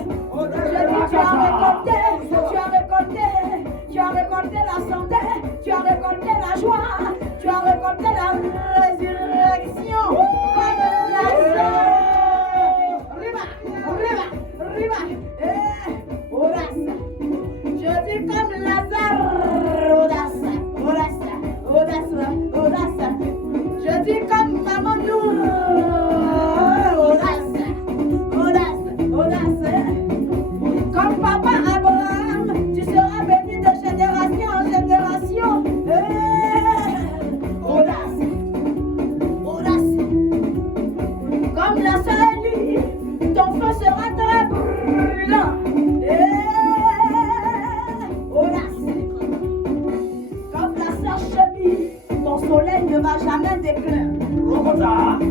je dis tu as récolté, la santé, tu as récolté la joie, tu as récolté la résurrection, comme Lazare. Riva, audace, je dis comme Lazare, audace, audace, audace, audace, je dis comme Maman Nour, audace, audace, audace, comme Papa Abraham, tu seras béni de génération en génération, audace, audace, comme la sœur Élie, ton feu sera très brûlant, audace, comme la sœur Cheville, ton soleil ne va jamais décliner,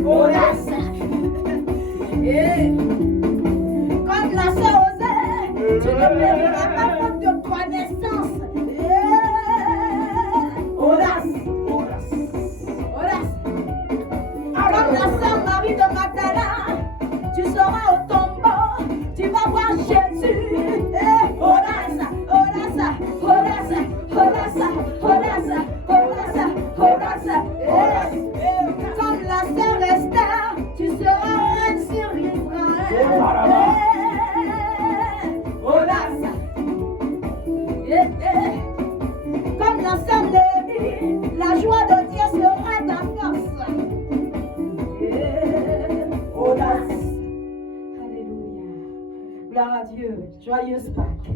audace, comme la sœur Osée, tu ne périras pas faute de connaissance, audace, audace, audace, comme la sœur Marie de Magdala, tu seras au tombeau, tu vas voir Jésus, audace, audace, audace, audace, audace, audace, audace, comme la sœur Esther, tu seras reine sur Israël. Joyeuse Pâques.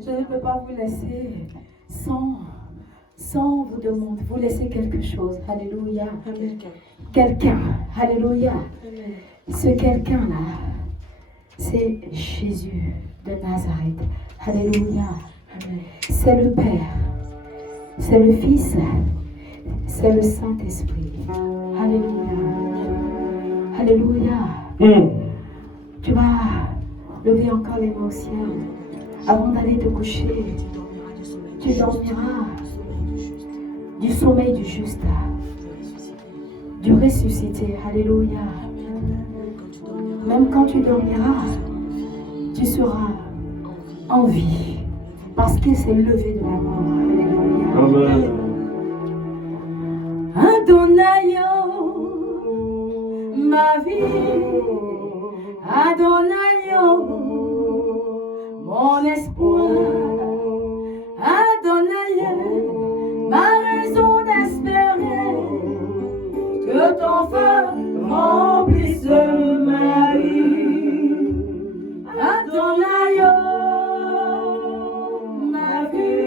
Je ne peux pas vous laisser sans vous demander, vous laisser quelque chose. Alléluia. Quelqu'un. Alléluia. Ce quelqu'un-là, c'est Jésus de Nazareth. Alléluia. C'est le Père. C'est le Fils. C'est le Saint-Esprit. Alléluia. Alléluia. Tu vas lever encore les mains au ciel. Avant d'aller te coucher, tu dormiras du sommeil du juste, du ressuscité. Alléluia. Même quand tu dormiras, tu seras en vie. Parce qu'il s'est levé de la mort. Alléluia. Amen. Adonai, ma vie. Adonai, mon espoir. Adonai, ma raison d'espérer. Que ton feu remplisse ma vie. Adonai, ma vie.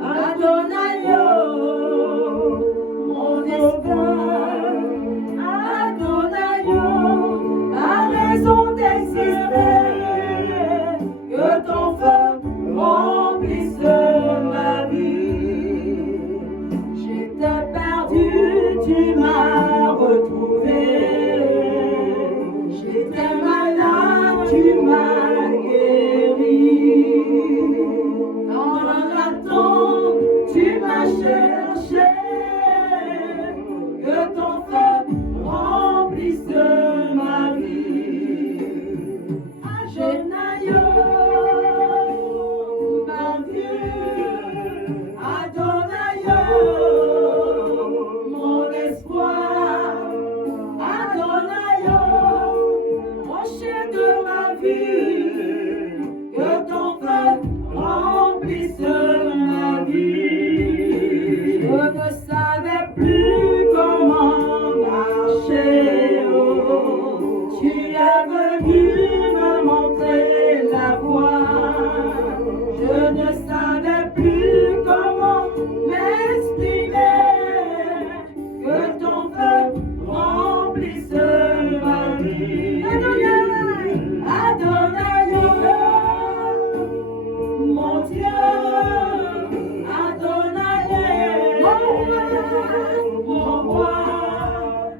Adonai, mon espoir. Adonai, ma raison d'exister. Que ton feu remplisse ma vie. J'étais perdu, tu m'as retrouvé. J'étais malade, tu m'as guéri. Dans la tombe, tu m'as cherché. Que ton feu remplisse ma vie. Adonai, ma vie. Adonai, mon espoir. Adonai, rocher de ma vie. Que ton feu remplisse ma vie. Je ne savais plus comment marcher. Oh, tu es venu me montrer la voie. Je ne savais plus comment m'exprimer. Que ton feu remplisse ma vie. Adonai, Adonai, mon Dieu. Adonai, mon roi.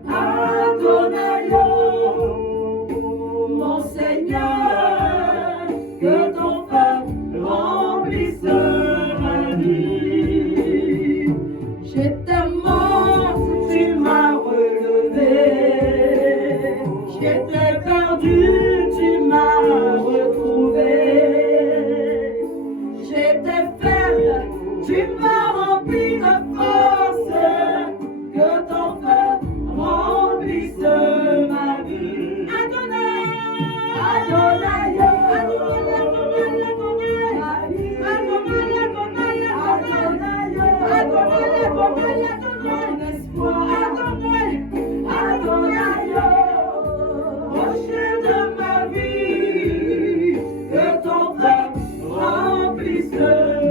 Adonai, mon Seigneur. Que ton feu remplisse ma vie. J'étais mort, tu m'as relevé. J'étais perdu, tu m'as retrouvé. J'étais faible, tu m'as rempli de force. Que ton feu remplisse ma vie. Adonai, Adonai, Adonai, mon espoir. Adonai, rocher de ma vie. Que ton feu remplisse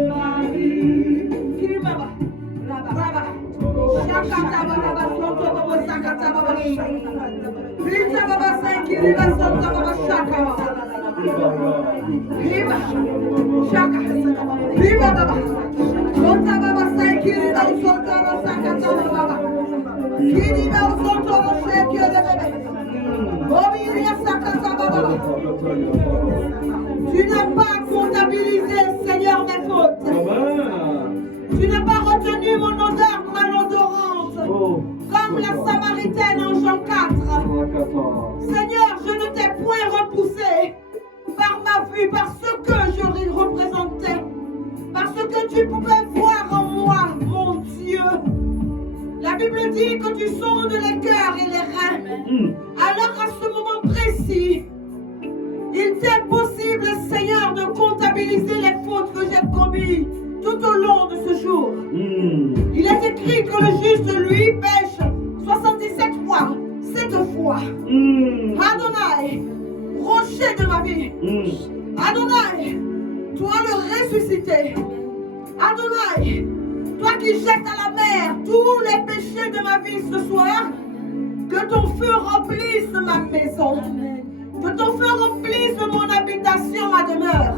ma vie. Kiribaba, Raba, Shakata Baba, Soto Baba, Sakata Baba, Rita Baba, Sankiriba, Soto Baba, Shaka. Riba, Shaka, Riba Baba, Sota Baba, Sankiriba, Soto Baba, Sakata Baba, Kiriba, Soto Baba, Shakira Bebe, Bobiria, Sakata Baba. Tu n'as pas comptabilisé, Seigneur, mes fautes. Tu n'as pas retenu mon odeur malodorante, comme la Samaritaine en Jean 4. Seigneur, je ne t'ai point repoussé par ma vue, par ce que je représentais, par ce que tu pouvais voir en moi, mon Dieu. La Bible dit que tu sondes les cœurs et les reins. Alors à ce moment précis, il t'est possible, Seigneur, de comptabiliser les fautes que j'ai commises tout au long de ce jour. Il est écrit que le juste, lui, pêche 77 fois, 7 fois. Adonai, rocher de ma vie. Adonai, toi le ressuscité. Adonai, toi qui jettes à la mer tous les péchés de ma vie ce soir, que ton feu remplisse ma maison, que ton feu remplisse mon habitation, ma demeure,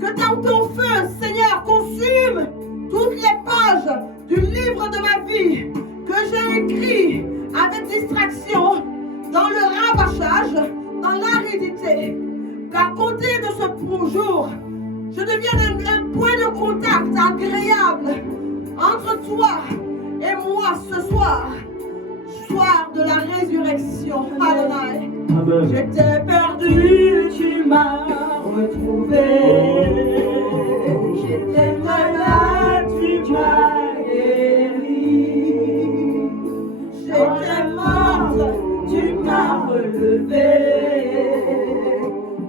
que ton feu, Seigneur, consume toutes les pages du livre de ma vie que j'ai écrit avec distraction, dans le rabâchage, dans l'aridité. Qu'à compter de ce jour, je devienne un point de contact agréable entre toi et moi ce soir, soir de la résurrection. Adonai. Amen. J'étais perdu, tu m'as retrouvé. J'étais malade, tu m'as guéri. J'étais morte, tu m'as relevé.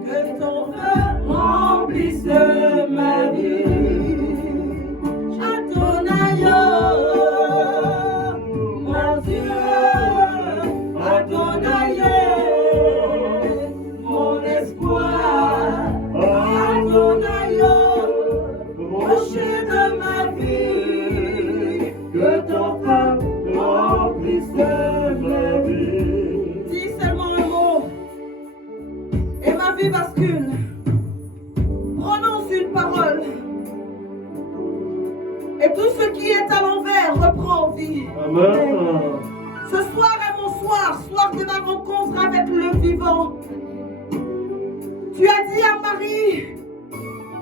Que ton feu remplisse ma vie. Adonai, oh, mon Dieu, Adonai, mon espoir, Adonai, rocher de ma vie, que ton feu remplisse ma vie. Dis seulement un mot et ma vie bascule. Prononce une parole et tout ce qui est à l'envers reprend vie. Amen. Ce soir est mon soir, soir de ma rencontre avec le vivant. Tu as dit à Marie,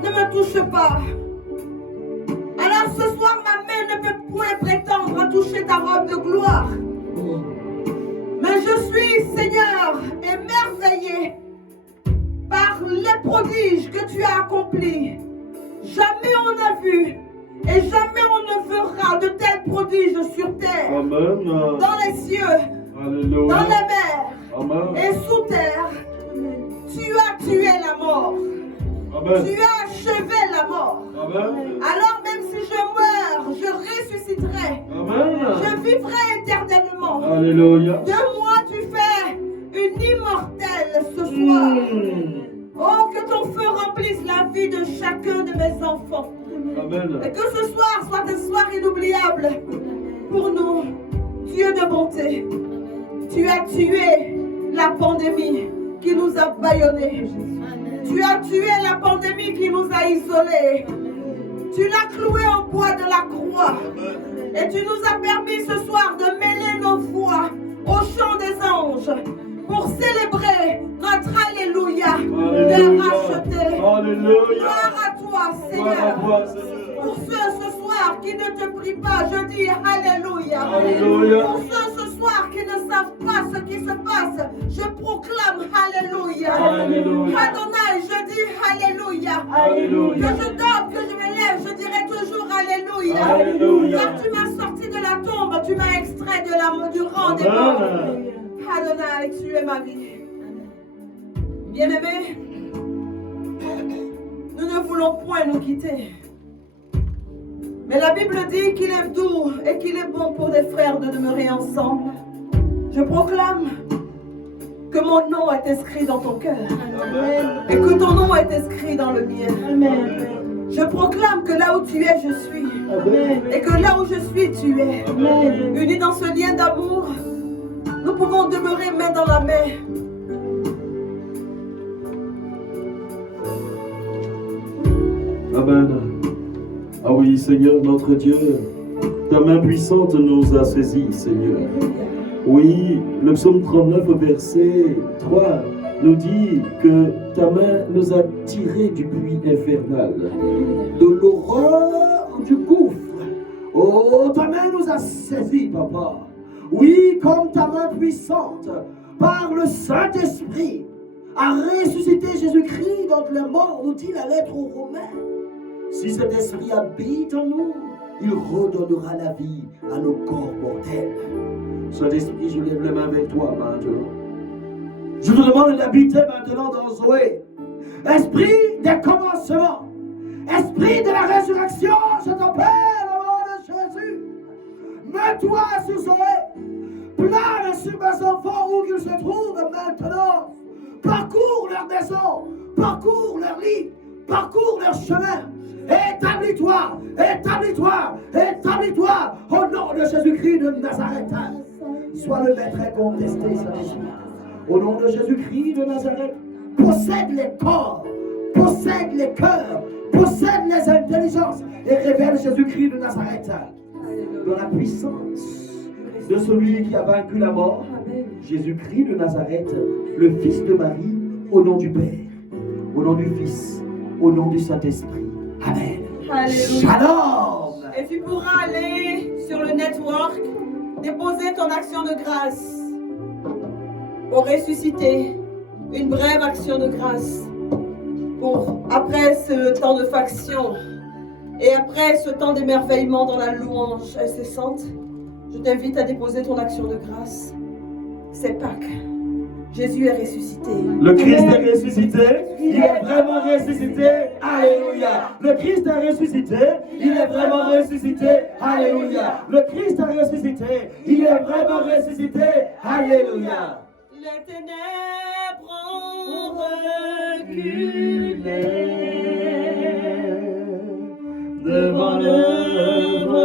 ne me touche pas. Alors ce soir, ma main ne peut point prétendre à toucher ta robe de gloire. Mais je suis, Seigneur, émerveillé par les prodiges que tu as accomplis. Jamais on n'a vu et jamais on ne verra de tels prodiges sur terre, Amen. dans les cieux, Alléluia. dans les mers Amen. et sous terre. Tu as tué la mort. Amen. Tu as achevé la mort. Amen. Alors même si je meurs, je ressusciterai. Amen. Je vivrai éternellement. Alléluia. De moi, tu fais une immortelle ce soir. Oh, que ton feu remplisse la vie de chacun de mes enfants. Amen. Et que ce soir soit un soir inoubliable pour nous. Dieu de bonté, tu as tué la pandémie qui nous a bâillonnés. Tu as tué la pandémie qui nous a isolés. Tu l'as cloué au bois de la croix. Et tu nous as permis ce soir de mêler nos voix au chant des anges pour célébrer notre Alléluia de racheté. Alléluia. Gloire à toi, Gloire à Seigneur. toi, Seigneur. Pour ceux ce soir qui ne te prient pas, je dis Alléluia. Alléluia. Pour ceux ce soir qui ne savent pas ce qui se passe, je proclame Alléluia. Alléluia. Adonai, je dis Alléluia. Alléluia. Que je dors, que je me lève, je dirai toujours Alléluia. Alléluia. Car tu m'as sorti de la tombe, tu m'as extrait du rang des morts. Amen. Adonai, tu es ma vie. Bien-aimés, nous ne voulons point nous quitter. Mais la Bible dit qu'il est doux et qu'il est bon pour des frères de demeurer ensemble. Je proclame que mon nom est inscrit dans ton cœur. Amen. Et que ton nom est inscrit dans le mien. Amen. Je proclame que là où tu es, je suis. Amen. Et que là où je suis, tu es. Amen. Unis dans ce lien d'amour, nous pouvons demeurer main dans la main. Amen. Ah oui, Seigneur, notre Dieu, ta main puissante nous a saisis, Seigneur. Oui, le psaume 39, verset 3, nous dit que ta main nous a tirés du puits infernal, de l'horreur du gouffre. Oh, ta main nous a saisis, papa. Oui, comme ta main puissante, par le Saint-Esprit, a ressuscité Jésus-Christ d'entre les morts, nous dit la lettre aux Romains. Si cet esprit habite en nous, il redonnera la vie à nos corps mortels. Saint-Esprit, je lève les mains avec toi maintenant. Je te demande d'habiter maintenant dans Zoé. Esprit des commencements, esprit de la résurrection, je t'appelle au nom de Jésus. Mets-toi sur Zoé. Plane sur mes enfants où qu'ils se trouvent maintenant. Parcours leur maison. parcours leur lit, parcours leur chemin. Établis-toi, établis-toi, établis-toi au nom de Jésus-Christ de Nazareth. Sois le maître incontesté, Saint-Esprit. Au nom de Jésus-Christ de Nazareth, possède les corps, possède les cœurs, possède les intelligences et révèle Jésus-Christ de Nazareth dans la puissance de celui qui a vaincu la mort, Jésus-Christ de Nazareth, le Fils de Marie, au nom du Père, au nom du Fils, au nom du Saint-Esprit. Amen. Alléluia. Shalom. Et tu pourras aller sur le network, déposer ton action de grâce pour ressusciter, une brève action de grâce pour après ce temps de faction et après ce temps d'émerveillement dans la louange incessante. Je t'invite à déposer ton action de grâce. C'est Pâques. Jésus est ressuscité. Le Christ est ressuscité. Il est vraiment ressuscité. Alléluia. Le Christ est ressuscité. Il est vraiment ressuscité. Alléluia. Le Christ est ressuscité. Il est vraiment ressuscité. Alléluia. Les ténèbres ont reculé Devant l'œuvre